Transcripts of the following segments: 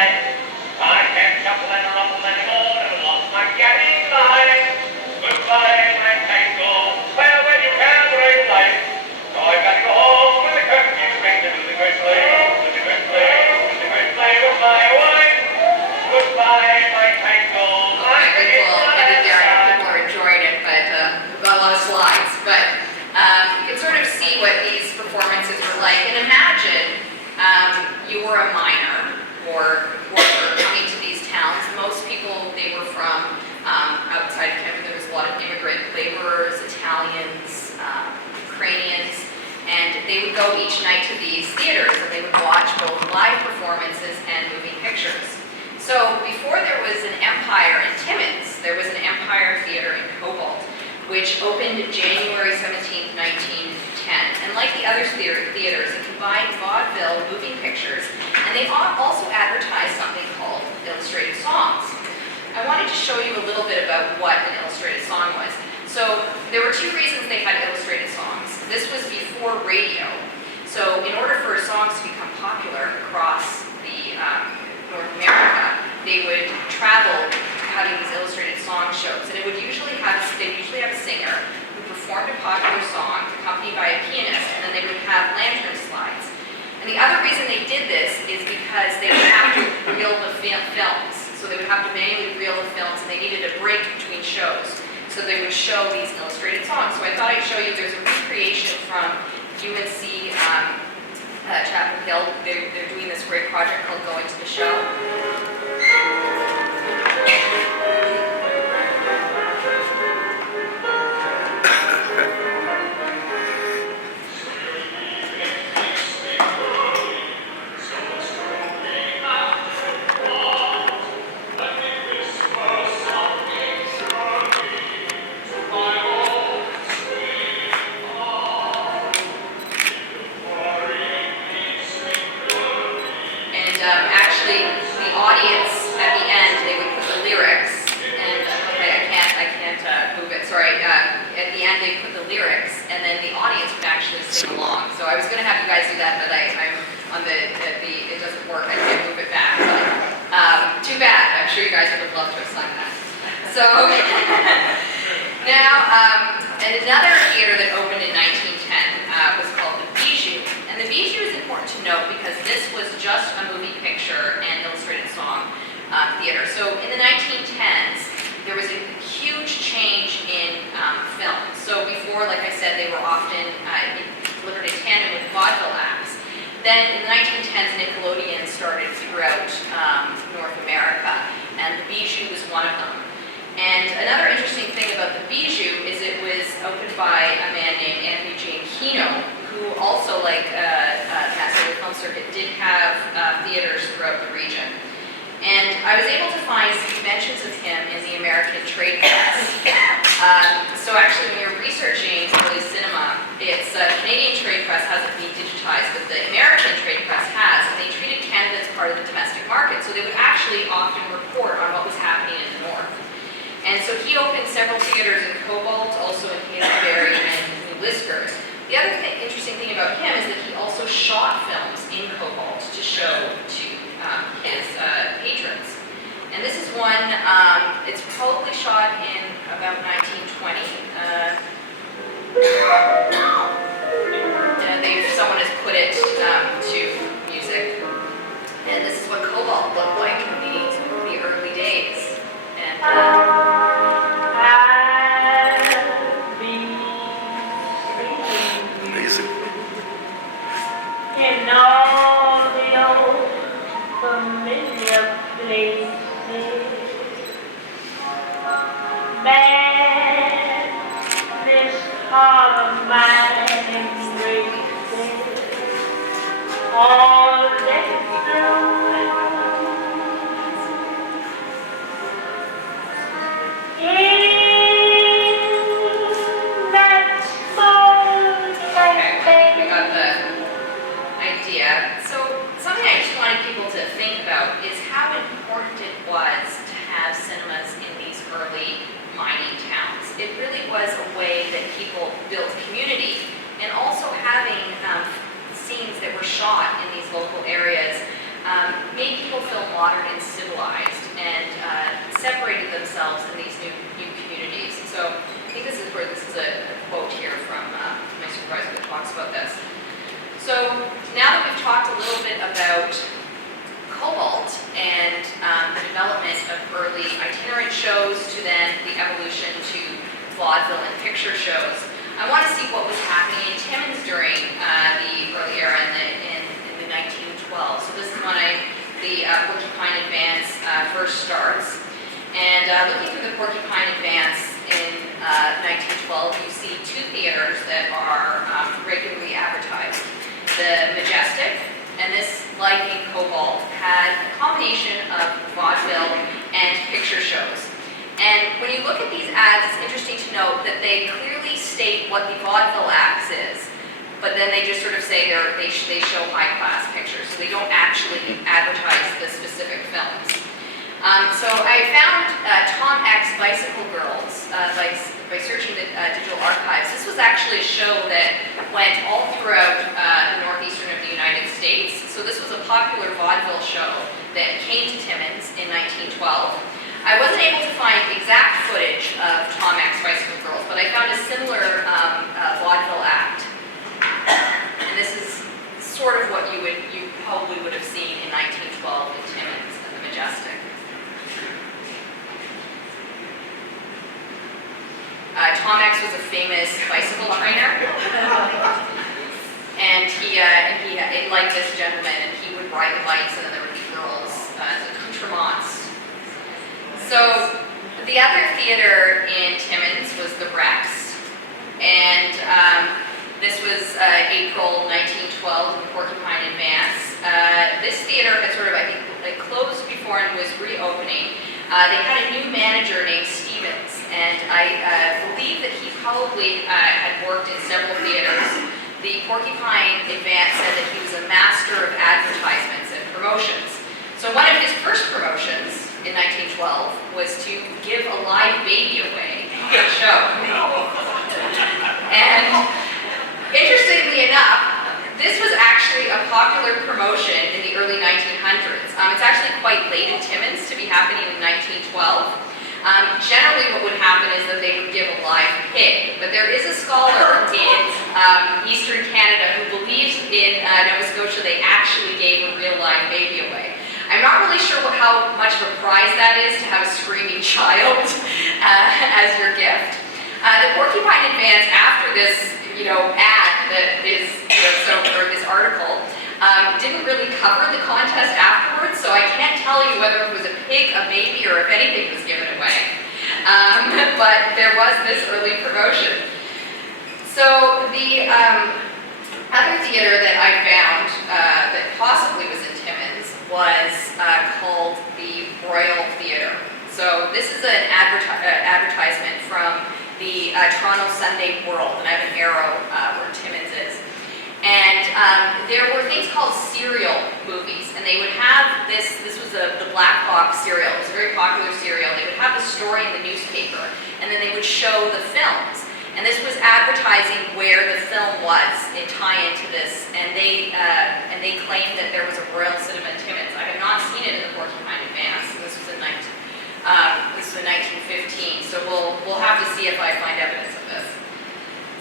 life. I can't shuffle and rumble anymore, I've lost my gabbing line. Goodbye, my tango, farewell, you can't break life. So I've got to go home when the curfew rings to do the great play, do the great play, do the great play with my wife. Goodbye, my tango. Okay, good. Well, I think people are enjoying it, but we've got a lot of slides. But you can sort of see what these performances were like. And imagine you were a miner or worker coming to these towns. Most people, they were from outside of Canada. There was a lot of immigrant laborers, Italians, Ukrainians, and they would go each night to these theaters and they would watch both live performances and moving pictures. So before there was an empire in Timmins, there was an Empire Theatre in Cobalt, which opened January 17, 1910. And like the other theaters, it combined vaudeville, moving pictures, and they also advertised something called illustrated songs. I wanted to show you a little bit about what an illustrated song was. So there were two reasons they had illustrated songs. This was before radio. So in order for songs to become popular across the North America, they would travel having these illustrated song shows. And it would usually have a singer who performed a popular song accompanied by a pianist, and then they would have lantern slides. And the other reason they did this is because they would have to reel the films. So they would have to manually reel the films, and they needed a break between shows. So they would show these illustrated songs. So I thought I'd show you, there's a recreation from UNC Chapel Hill. They're doing this great project called Going to the Show. Actually, the audience at the end, they would put the lyrics, and okay, I can't move it. Sorry. At the end, they put the lyrics, and then the audience would actually sing along. So I was going to have you guys do that, but I'm on it doesn't work. I can't move it back. But, too bad. I'm sure you guys would have loved to have sung that. So now, another theater that opened in 1910 was called the Bijou. And the Bijou is important to note because this was just a moving picture and illustrated song theater. So in the 1910s, there was a huge change in film. So before, like I said, they were often delivered in tandem with vaudeville acts. Then in the 1910s, Nickelodeon started throughout North America, and the Bijou was one of them. And another interesting thing about the Bijou is it was opened by a man named Anthony James Hino, who also, like Mascioli Film Circuit, did have theaters throughout the region. And I was able to find some mentions of him in the American trade press. So actually, when you're researching early cinema, it's Canadian trade press hasn't been digitized, but the American trade press has, and they treated Canada as part of the domestic market. So they would actually often report on what was happening in the north. And so he opened several theaters in Cobalt, also in Hazelberry and New Liskeard. The other interesting thing about him is that he also shot films in Cobalt to show to his patrons. And this is one, it's probably shot in about 1920. Someone has put it to music. And this is what Cobalt looked like in the early days. And in all the old familiar places, man, this heart of mine embraces all that blue. So something I just wanted people to think about is how important it was to have cinemas in these early mining towns. It really was a way that people built community, and also having scenes that were shot in these local areas made people feel more modern and civilized, and separated themselves in these new communities. So I think this is a quote here from my supervisor that talks about this. So now that we've talked a little bit about cobalt and the development of early itinerant shows to then the evolution to vaudeville and picture shows, I want to see what was happening in Timmins during the early era in the 1912s. So this is when the Porcupine Advance first starts. And looking through the Porcupine Advance in 1912, you see two theaters that are regularly advertised. The Majestic, and this, like in Cobalt, had a combination of vaudeville and picture shows. And when you look at these ads, it's interesting to note that they clearly state what the vaudeville acts is, but then they just sort of say they show high-class pictures, so they don't actually advertise the specific films. So I found Tom X Bicycle Girls by searching the digital archives. This was actually a show that went all throughout the northeastern of the United States. So this was a popular vaudeville show that came to Timmins in 1912. I wasn't able to find exact footage of Tom X Bicycle Girls, but I found a similar vaudeville act. And this is sort of what you probably would have seen in 1912 in Timmins and the Majestic. Tom X was a famous bicycle trainer, and he liked this gentleman, and he would ride the bikes, and then there would be girls, the accoutrements. So the other theater in Timmins was the Rex, and this was April 1912 in the Porcupine Advance. This theater had sort of, I think, it closed before and was reopening. They had a new manager named Stevens, and I believe that he probably had worked in several theaters. The Porcupine Advance said that he was a master of advertisements and promotions. So one of his first promotions in 1912 was to give a live baby away at a show. And interestingly enough, this was actually a popular promotion in the early 1900s. It's actually quite late in Timmins to be happening in 1912. Generally what would happen is that they would give a live pig, but there is a scholar in Eastern Canada who believes in Nova Scotia they actually gave a real live baby away. I'm not really sure how much of a prize that is to have a screaming child as your gift. The Porcupine Advance, after this ad that is, or this article, didn't really cover the contest afterwards, so I can't tell you whether it was a pig, a baby, or if anything was given away. But there was this early promotion. So the other theater that I found that possibly was in Timmins was called the Royal Theatre. So this is an advertisement from the Toronto Sunday World, and I have an arrow where Timmins is. And there were things called serial movies, and they would have this was the Black Box serial. It was a very popular serial. They would have the story in the newspaper, and then they would show the films. And this was advertising where the film was in tie into this, and they claimed that there was a Royal Cinema in Timmins. I have not seen it in the Porcupine Advance. This was in 1915, so we'll have to see if I find evidence of this.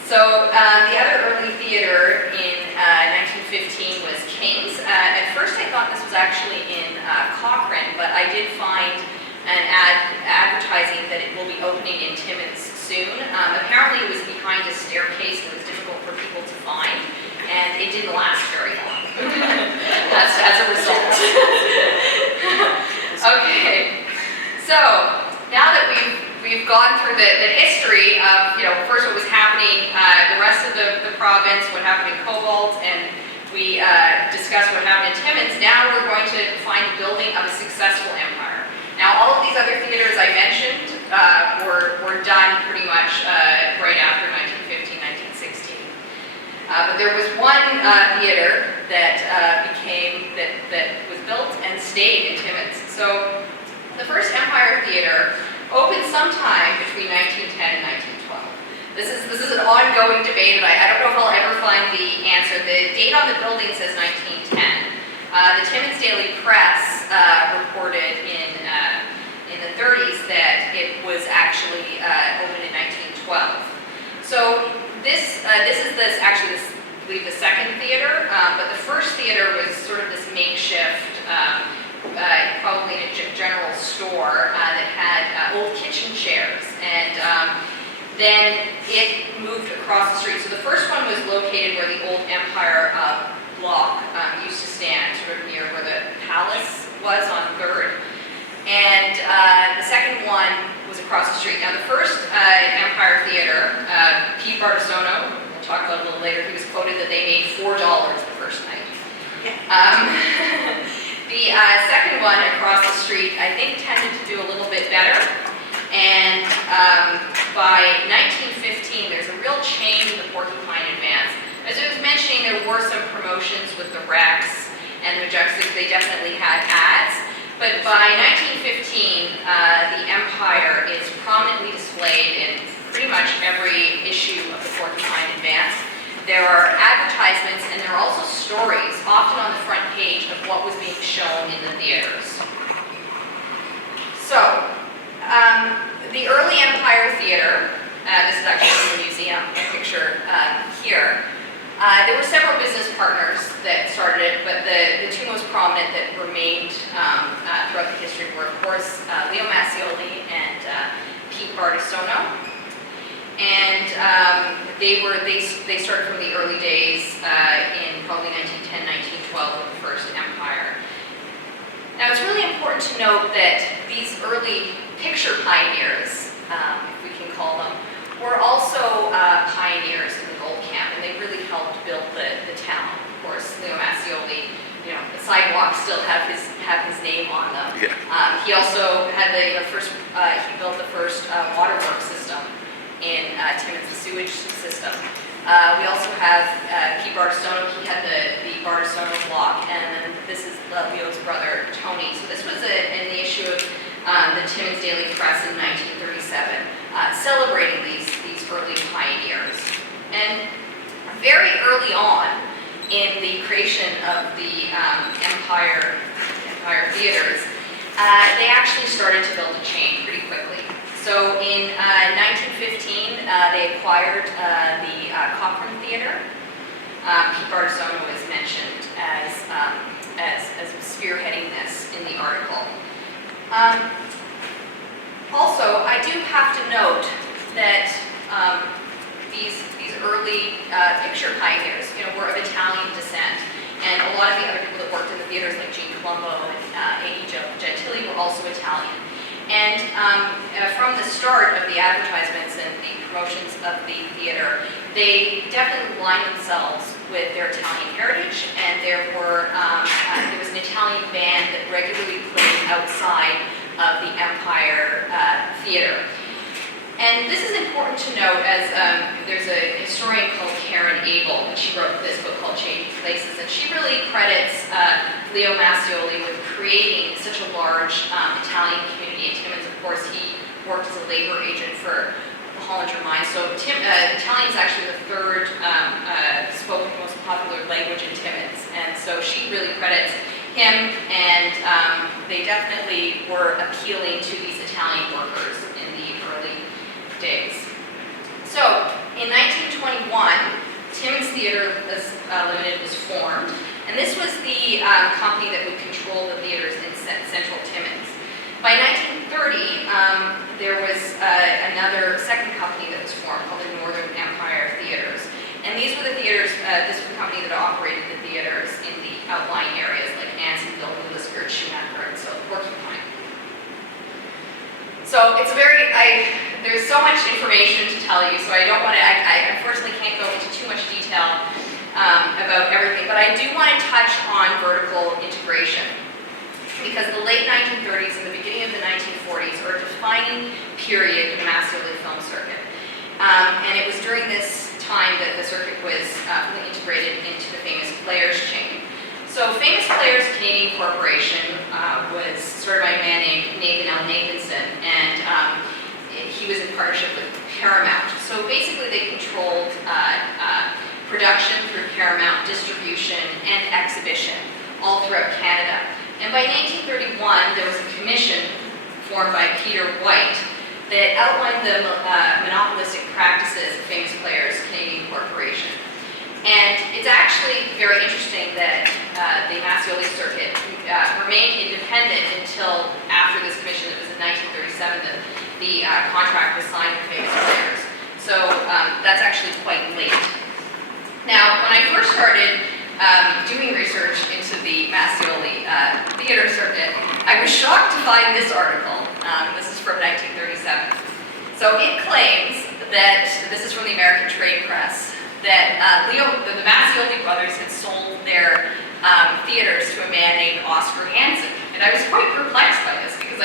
So the other early theater in 1915 was King's. At first I thought this was actually in Cochrane, but I did find an advertising that it will be opening in Timmins soon. Apparently it was behind a staircase that was difficult for people to find, and it didn't last very long as a result. Okay, so now that we've gone through the history of, first what was happening, the rest of the province, what happened in Cobalt, and we discussed what happened in Timmins. Now we're going to find the building of a successful empire. Now all of these other theaters I mentioned were done pretty much right after 1915, 1916. But there was one theater that was built and stayed in Timmins. So the first Empire Theatre opened sometime between 1910 and 1912. This is an ongoing debate, and I don't know if I'll ever find the answer. The date on the building says 1910. The Timmins Daily Press theatre, but the first theatre was sort of this makeshift, probably in a general store that had old kitchen chairs, and then it moved across the street. So the first one was located where the old Empire block used to stand, sort of near where the palace was on 3rd. And the second one was across the street. Now the first Empire Theatre, Pete Bartisono, we'll talk about a little later, he was quoted that they made $4 the first night. The second one across the street, I think, tended to do a little bit better. And by 1915, there's a real change in the Porcupine Advance. As I was mentioning, there were some promotions with the Rex and the Majestic. They definitely had ads. But by 1915, the Empire is prominently displayed in pretty much every issue of the Porcupine Advance. There are advertisements and there are also stories, often on the front page, of what was being shown in the theaters. So, the early Empire Theatre, this is actually in the museum, a picture here. There were several business partners that started it, but the two most prominent that remained throughout the history were, of course, Leo Mascioli and Pete Bartisono. And they started from the early days in probably 1910, 1912 with the first Empire. Now it's really important to note that these early picture pioneers, if we can call them, were also pioneers in the gold camp, and they really helped build the town. Of course, Leo Mascioli, you know, the sidewalks still have his name on them. Yeah. He also had the first. He built the first waterworks system in Timmins, the sewage system. We also have Pete Bartisono. He had the Bartisono block, and then this is Leo's brother Tony. So this was in the issue of the Timmins Daily Press in 1937, celebrating these early pioneers. And very early on in the creation of the Empire Theatres, they actually started to build a chain pretty quickly. So in 1915, they acquired the Cochrane Theatre. Pete Bartisono was mentioned as spearheading this in the article. Also, I do have to note that these early picture pioneers, you know, were of Italian descent, and a lot of the other people that worked in the theaters, like Jean Colombo and A.E. Gentili, were also Italian. And from the start of the advertisements and the promotions of the theater, they definitely aligned themselves with their Italian heritage, and there was an Italian band that regularly played outside of the Empire Theatre. And this is important to note, as there's a historian called Karen Abel, and she wrote this book called Changing Places, and she really credits Leo Mascioli with creating such a large Italian community in Timmins. Of course, he worked as a labor agent for the Hollinger mine, so Italian is actually the third spoken most popular language in Timmins, and so she really credits him, and they definitely were appealing to these Italian workers in the early days. So, in 1921, Timmins Theatre Limited was formed, and this was the company that would control the theaters in central Timmins. By 1930, there was another second company that was formed called the Northern Empire Theatres, and these were the theaters, this was the company that operated the theaters in the outlying areas like Ansonville, Willisker, Schumacher, and so Porcupine. So it's there's so much information to tell you, so I don't want to, I unfortunately can't go into too much detail about everything, but I do want to touch on vertical integration, because the late 1930s and the beginning of the 1940s are a defining period in the Mascioli film circuit. And it was during this time that the circuit was fully integrated into the Famous Players chain. So Famous Players Canadian Corporation was started by a man named Nathan L. Nathanson, and he was in partnership with Paramount. So basically they controlled production through Paramount, distribution, and exhibition all throughout Canada. And by 1931, there was a commission formed by Peter White that outlined the monopolistic practices of Famous Players Canadian Corporation. And it's actually very interesting that the Mascioli circuit remained independent until after this commission. It was in 1937 that the contract was signed with famous players. So that's actually quite late. Now, when I first started doing research into the Mascioli theater circuit, I was shocked to find this article. This is from 1937. So it claims that, this is from the American Trade Press, that the Mascioli brothers had sold their theaters to a man named Oscar Hansen. And I was quite perplexed by this,